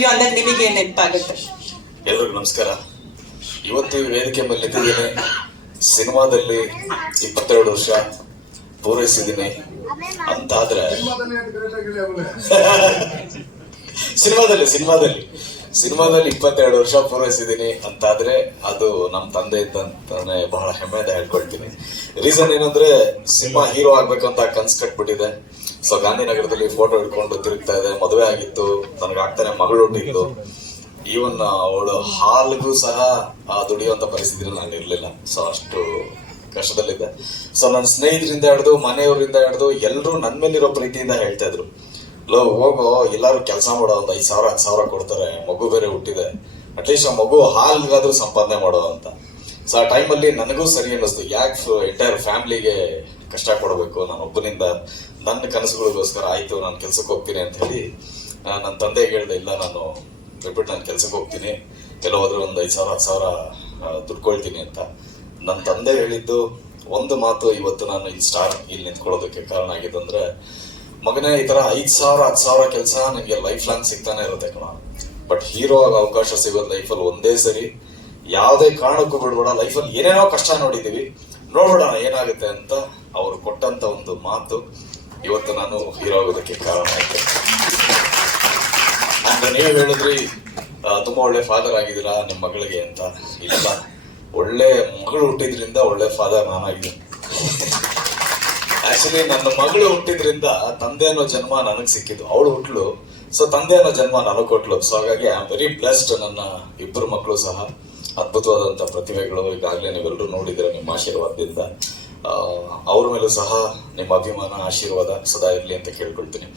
You ಅನ್ನೋದು ನಿಮಗೆ ಏನ್ ನೆನಪಾಗುತ್ತೆ? ಎಲ್ರಿಗೂ ನಮಸ್ಕಾರ. ಇವತ್ತು ವೇದಿಕೆ ಮೇಲೆ ನಿಂತಿದ್ದೀನಿ. ಸಿನಿಮಾದಲ್ಲಿ ಇಪ್ಪತ್ತೆರಡು ವರ್ಷ ಪೂರೈಸಿದ್ದೀನಿ ಅಂತಾದ್ರೆ. ಸಿನಿಮಾದಲ್ಲಿ ಸಿನಿಮಾದಲ್ಲಿ. ಸಿನಿಮಾದಲ್ಲಿ ಇಪ್ಪತ್ತೆರಡು ವರ್ಷ ಪೂರೈಸಿದ್ದೀನಿ ಅಂತಾದ್ರೆ ಅದು ನಮ್ಮ ತಂದೆ ಇದ್ದಂತಾನೆ ಬಹಳ ಹೆಮ್ಮೆಯಿಂದ ಹೇಳ್ಕೊಳ್ತೀನಿ. ರೀಸನ್ ಏನಂದ್ರೆ ಸಿನಿಮಾ ಹೀರೋ ಆಗ್ಬೇಕಂತ ಕನ್ಸ್ ಕಟ್ಬಿಟ್ಟಿದೆ. ಸೊ ಗಾಂಧಿನಗರದಲ್ಲಿ ಫೋಟೋ ಹಿಡ್ಕೊಂಡು ತಿರುಗ್ತಾ ಇದೆ. ಮದುವೆ ಆಗಿತ್ತು. ನನಗೆ ಆಗ್ತಾನೆ ಮಗಳು ಹುಟ್ಟಿತ್ತು ಈವನ್ ಅವಳು ಹಾಲ್ಗೂ ಸಹ ದುಡಿಯುವಂತ ಪರಿಸ್ಥಿತಿ ನಾನು ಇರ್ಲಿಲ್ಲ. ಸೊ ಅಷ್ಟು ಕಷ್ಟದಲ್ಲಿದ್ದೆ. ಸೊ ನನ್ನ ಸ್ನೇಹಿತರಿಂದ ಹಿಡಿದು, ಮನೆಯವರಿಂದ ಹಿಡಿದು ಎಲ್ಲರೂ ನನ್ನ ಮೇಲಿರೋ ಪ್ರೀತಿಯಿಂದ ಹೇಳ್ತಾ ಇದ್ರು. ಲೋ ಹೋಗೋ ಎಲ್ಲಾರು ಕೆಲಸ ಮಾಡೋ ಒಂದು ಐದು ಸಾವಿರ, ಹತ್ತು ಸಾವಿರ ಕೊಡ್ತಾರೆ, ಮಗು ಬೇರೆ ಹುಟ್ಟಿದೆ. ಅಟ್ಲೀಸ್ಟ್ ಆ ಮಗು ಹಾಲ್ಗಾದ್ರೂ ಸಂಪಾದನೆ ಮಾಡೋ ಅಂತ. ಸೊ ಆ ಟೈಮಲ್ಲಿ ನನಗೂ ಸರಿ ಅನ್ನಿಸ್ತು. ಯಾಕೆ ಎಂಟೈರ್ ಫ್ಯಾಮಿಲಿಗೆ ಕಷ್ಟ ಕೊಡಬೇಕು? ನಾನು ಒಬ್ಬನಿಂದ ನನ್ನ ಕನಸುಗಳಿಗೋಸ್ಕರ ಆಯ್ತು, ನಾನು ಕೆಲ್ಸಕ್ಕೆ ಹೋಗ್ತೀನಿ ಅಂತ ಹೇಳಿ ನನ್ನ ತಂದೆಗೆ ಹೇಳ್ದೆ, ಇಲ್ಲ, ನಾನು ರಿಪೀಟ್ ನಾನು ಕೆಲ್ಸಕ್ಕೆ ಹೋಗ್ತೀನಿ. ಕೆಲವಾದ್ರೂ ಒಂದು ಐದು ಸಾವಿರ, ಹತ್ತು ಸಾವಿರ ದುಡ್ಕೊಳ್ತೀನಿ ಅಂತ. ನನ್ನ ತಂದೆ ಹೇಳಿದ್ದು, ಒಂದು ಮಾತು ಇವತ್ತು ನಾನು ಈ ಸ್ಟಾರ್ ಇಲ್ಲಿ ನಿಂತ್ಕೊಳ್ಳೋದಕ್ಕೆ ಕಾರಣ ಆಗಿದ್ದಂದ್ರೆ ಮಗನೇ ಈ ತರ ಐದ್ ಸಾವಿರ, ಹತ್ತು ಸಾವಿರ ಕೆಲಸ ನಿಮ್ಗೆ ಲೈಫ್ ಲಾಂಗ್ ಸಿಗ್ತಾನೆ ಇರುತ್ತೆ ಕಣ. ಬಟ್ ಹೀರೋ ಆಗ ಅವಕಾಶ ಸಿಗೋದು ಲೈಫಲ್ಲಿ ಒಂದೇ ಸರಿ. ಯಾವುದೇ ಕಾರಣಕ್ಕೂ ಬಿಡ್ಬೇಡ. ಲೈಫಲ್ಲಿ ಏನೇನೋ ಕಷ್ಟ ನೋಡಿದೀವಿ. ನೋಡ್ಬಿಡೋಣ ಏನಾಗುತ್ತೆ ಅಂತ ಅವ್ರು ಕೊಟ್ಟಂತ ಒಂದು ಮಾತು ಇವತ್ತು ನಾನು ಹೀರೋ ಆಗೋದಕ್ಕೆ ಕಾರಣ ಆಯ್ತು. ಅಂದ್ರೆ ನೀವು ಹೇಳಿದ್ರಿ ತುಂಬಾ ಒಳ್ಳೆ ಫಾದರ್ ಆಗಿದ್ದೀರಾ ನಿಮ್ಮ ಮಗಳಿಗೆ ಅಂತ. ಇಲ್ಲ, ಒಳ್ಳೆ ಮಗಳು ಹುಟ್ಟಿದ್ರಿಂದ ಒಳ್ಳೆ ಫಾದರ್ ನಾನಾಗಿದ್ದೀನಿ. ಆಕ್ಚುಲಿ ನನ್ನ ಮಗಳು ಹುಟ್ಟಿದ್ರಿಂದ ತಂದೆ ಅನ್ನೋ ಜನ್ಮ ನನಗೆ ಸಿಕ್ಕಿದ್ದು. ಅವಳು ಹುಟ್ಲು. ಸೊ ತಂದೆ ಅನ್ನೋ ಜನ್ಮ ನನಗೆ ಕೊಟ್ಲು. ಸೊ ಹಾಗಾಗಿ ಐ ಆಮ್ ವೆರಿ ಬ್ಲೆಸ್ಡ್ ನನ್ನ ಇಬ್ಬರು ಮಕ್ಕಳು ಸಹ. ಅದ್ಭುತವಾದಂತ ಪ್ರತಿಭೆಗಳು ಈಗಾಗಲೇ ನೀವೆಲ್ಲರೂ ನೋಡಿದ್ರೆ ನಿಮ್ಮ ಆಶೀರ್ವಾದದಿಂದ. ಅವ್ರ ಮೇಲೂ ಸಹ ನಿಮ್ಮ ಅಭಿಮಾನ, ಆಶೀರ್ವಾದ ಸದಾ ಇರಲಿ ಅಂತ ಕೇಳ್ಕೊಳ್ತೀನಿ.